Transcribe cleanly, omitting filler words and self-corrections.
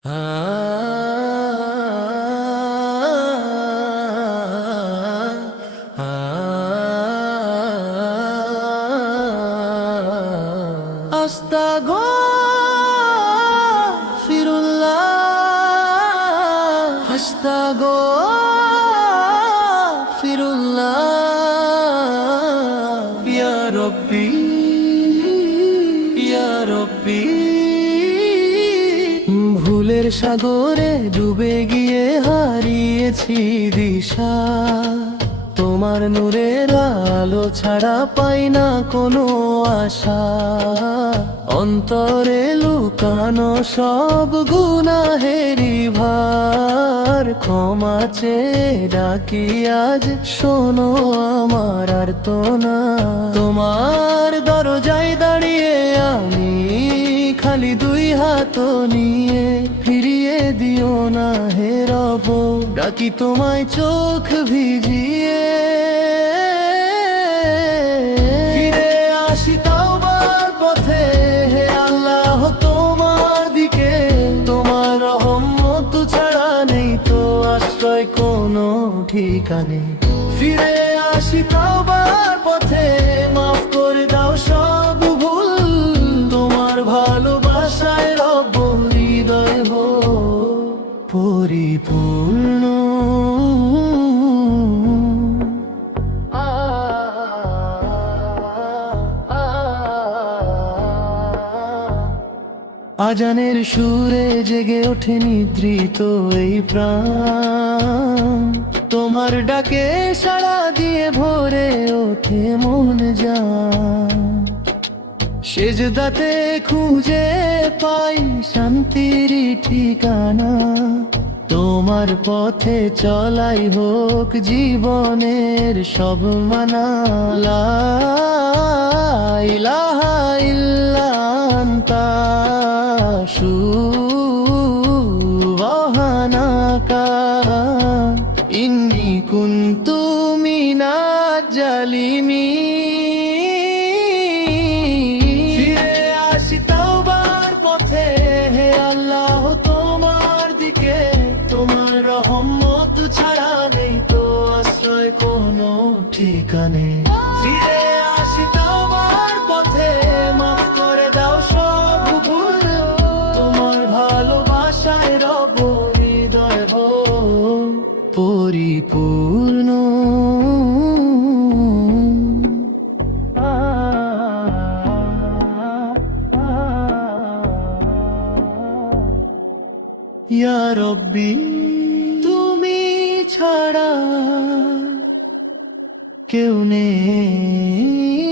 আস্তাগফিরুল্লাহ আস্তাগফিরুল্লাহ ইয়া রব্বি ইয়া রব্বি। ভুলের সাগরে ডুবে গিয়ে হারিয়েছি দিশা, তোমার নূরের আলো ছাড়া পাই না কোনো আশা। অন্তরে লুকানো সব গুনাহেরি ভার, ক্ষমা চেয়ে ডাকি আজ শোনো আমার আর্তনা। তোমার দরজায় দাঁড়িয়ে আমি খালি দুই হাত নিয়ে, ফিরিয়ে দিও না হে রব, ডাকি তোমায় চোখ ভিজিয়ে। ফিরে আসি তাওবার পথে হে আল্লাহ তোমার দিকে, তোমার রহমত ছাড়া নেই তো আশ্রয় কোনো ঠিকানে। ফিরে আসি তাওবার পথে, মাফ করে দাও সব ভুল, তোমার ভালোবাসায় রব হৃদয় হো পরিপূর্ণ। আজানের সুরে জেগে ওঠে নিদ্রিত এই প্রাণ, তোমার ডাকে সাড়া দিয়ে ভরে ওঠে মন জান। সেজদাতে খুঁজে পাই শান্তির ঠিকানা, তোমার পথে চলাই হোক জীবনের সব মানা। লা ইলাহা ইল্লা আনতা সুবহানাকা ইন্নী কুনতু মিনাজ জালিমিন। ফিরে আসি তাওবার পথে হে আল্লাহ তোমার দিকে, তোমার রহমত ছাড়া নেই তো আশ্রয় কোনো ঠিকানে। ফিরে আসি তাওবার পথে, মাফ করে দাও সব ভুল, তোমার ভালোবাসায় রব হৃদয় হো পরিপূর্ণ। ইয়া রব্বি তুমি ছাড়া কেউ নেই।